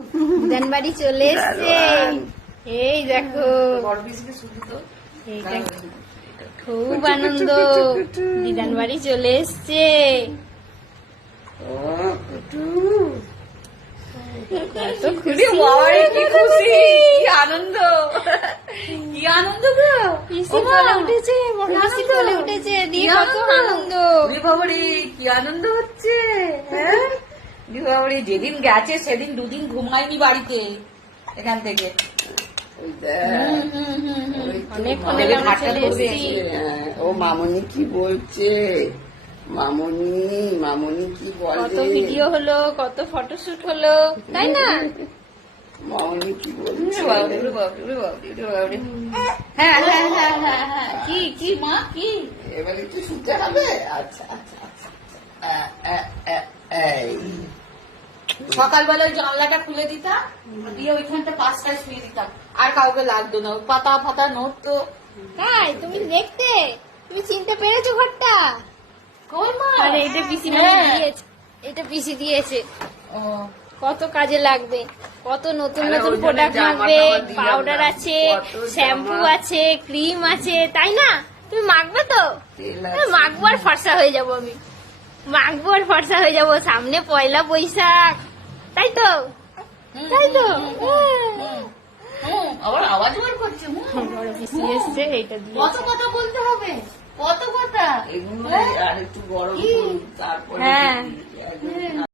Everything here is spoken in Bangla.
দিদান বাড়ি চলে এসছে। এই দেখো খুব আনন্দ, দিদান বাড়ি চলে এসছে। কত খুশি, কি খুশি, কি আনন্দ, কি আনন্দ গো। পিসি বলে উঠেছে, বড় পিসি বলে উঠেছে, দিয়ে কত আনন্দ। বাবারি কি আনন্দ হচ্ছে। হ্যাঁ বাবারি যেদিন গেছে সেদিন দুদিন ঘুমায়নি বাড়িতে এখান থেকে। অনেকক্ষণ আমরা চলে এসেছি। ও মামনি কি বলছে, মামনি মামনি কি বলে, কত ভিডিও হলো, কত ফটোশুট হলো, তাই না? মামনি কি বলছে। হ্যাঁ হ্যাঁ হ্যাঁ হ্যাঁ হ্যাঁ কি কি মা কি এবারে কি শুনতে হবে? আচ্ছা আচ্ছা আচ্ছা। এই সকালবেলা ওই জানলাটা খুলে দিতাম, দিয়ে ওইখানটা পাঁচটায় শুয়ে দিতাম, আর কাউকে লাগতো না। পাতা ফাতা নড়তো। তাই তুমি দেখতে, তুমি চিনতে পেরেছো ঘরটা? কই মা? আরে এটা পিসি দিয়েছে, এটা পিসি দিয়েছে। ও কত কাজে লাগবে, কত নতুন আরে নতুন ওই জন্য প্রোডাক্ট জামা মাখবে, টামা দিলাম পাউডার না। আছে, কত শ্যাম্পু জামা। আছে, ক্রিম আছে, তাই না? তুমি মাখবে তো? তেল আছে। মাখবো আর ফর্সা হয়ে যাবো আমি, মাখবো আর ফর্সা হয়ে যাবো। সামনে পয়লা বৈশাখ, তাই তো? তাই তো? আবার আওয়াজ বার করছে। বড় পিসি এসছে, এইটা দিয়ে কত কথা বলতে হবে, কত কথা। এগুলো আর একটু গরম কি? করুন, তারপরে হ্যাঁ। দিবি। একদম